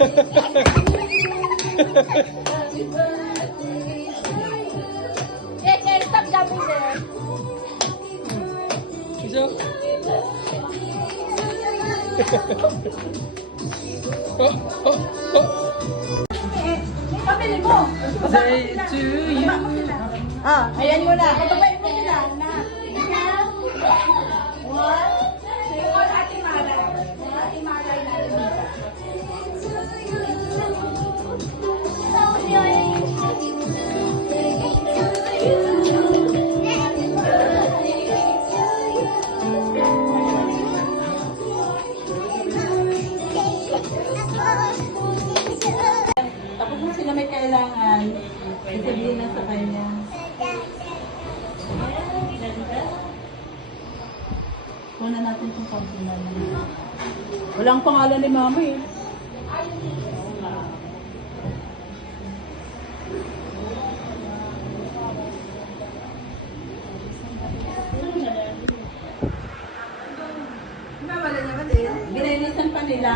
Okay, stop jumping there. So, oh, oh, oh. Pabili mo. Say to you. Ah, ayan mo na. Pababain mo sila. One, two, Ate Mara. Ate Mara ilalim. Tapos kung sila may kailangan, sasabihin na sa kanya. Kuna natin itong pagkinan. Walang pangalan ni Mama eh. Ginilisan pa nila.